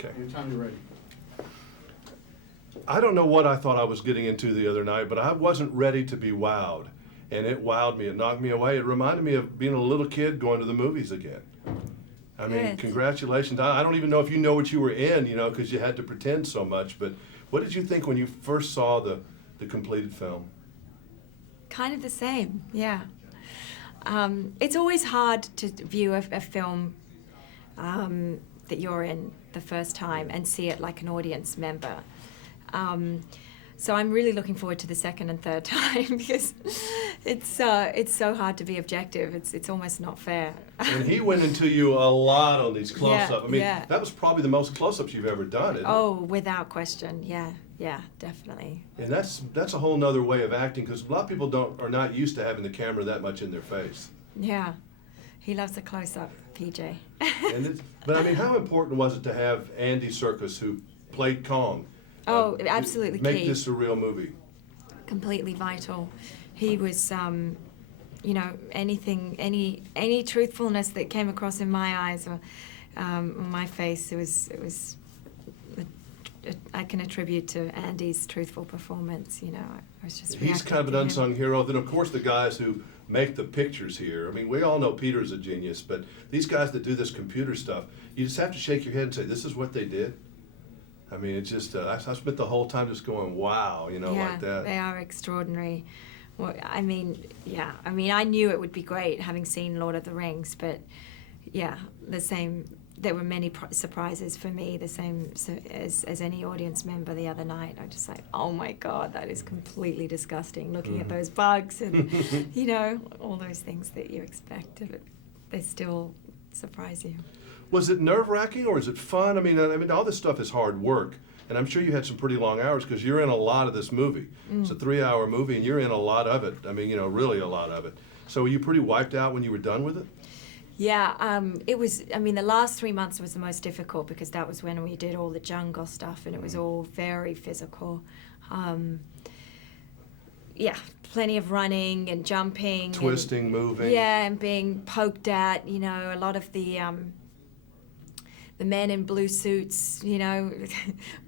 Okay. Anytime you're ready. I don't know what I thought I was getting into the other night, but I wasn't ready to be wowed. And it wowed me. It knocked me away. It reminded me of being a little kid going to the movies again. I mean, Good. congratulations. I don't even know if you know what you were in, you know, because you had to pretend so much. But what did you think when you first saw the completed film? Kind of the same, yeah. It's always hard to view a film that you're in the first time and see it like an audience member. So I'm really looking forward to the second and third time because it's so hard to be objective. It's almost not fair. And he went into you a lot on these close-ups. Yeah, I mean, yeah. that was probably the most close-ups you've ever done, isn't it? Oh, without question, yeah, definitely. And that's a whole nother way of acting because a lot of people are not used to having the camera that much in their face. Yeah, he loves a close-up, PJ. But I mean, how important was it to have Andy Serkis, who played Kong? Oh, absolutely make key. this a real movie. Completely vital. He was, you know, any truthfulness that came across in my eyes or on my face, it was. I can attribute to Andy's truthful performance. You know, I was just. He's kind of an unsung hero. Then, of course, the guys who make the pictures here. I mean, we all know Peter's a genius, but these guys that do this computer stuff, you just have to shake your head and say, "This is what they did." I mean, it's just, I spent the whole time just going, wow, you know, like that. They are extraordinary. Well, I mean, yeah. I mean, I knew it would be great having seen Lord of the Rings, but yeah, the same. There were many surprises for me, the same as any audience member the other night. I was just like, oh my God, that is completely disgusting. Looking at those bugs and, you know, all those things that you expect, but they still surprise you. Was it nerve-wracking or is it fun? I mean, all this stuff is hard work, and I'm sure you had some pretty long hours because you're in a lot of this movie. It's a 3-hour movie, and you're in a lot of it. I mean, you know, really a lot of it. So were you pretty wiped out when you were done with it? Yeah, it was, I mean, the last 3 months was the most difficult because that was when we did all the jungle stuff and it was all very physical. Yeah, plenty of running and jumping. Twisting, and, moving. Yeah, and being poked at, you know, a lot of the men in blue suits, you know,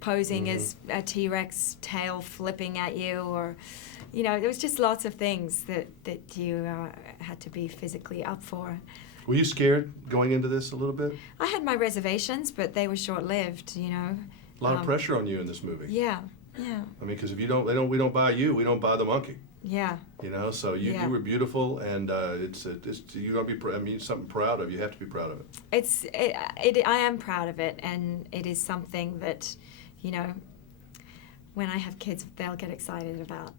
posing as a T-Rex tail flipping at you or, you know, there was just lots of things that you had to be physically up for. Were you scared going into this a little bit? I had my reservations, but they were short-lived, you know. A lot of pressure on you in this movie. Yeah. I mean, because if we don't buy you, we don't buy the monkey. Yeah. You know, so you were beautiful, and it's you're gonna be. I mean, something proud of. You have to be proud of it. I am proud of it, and it is something that, you know, when I have kids, they'll get excited about.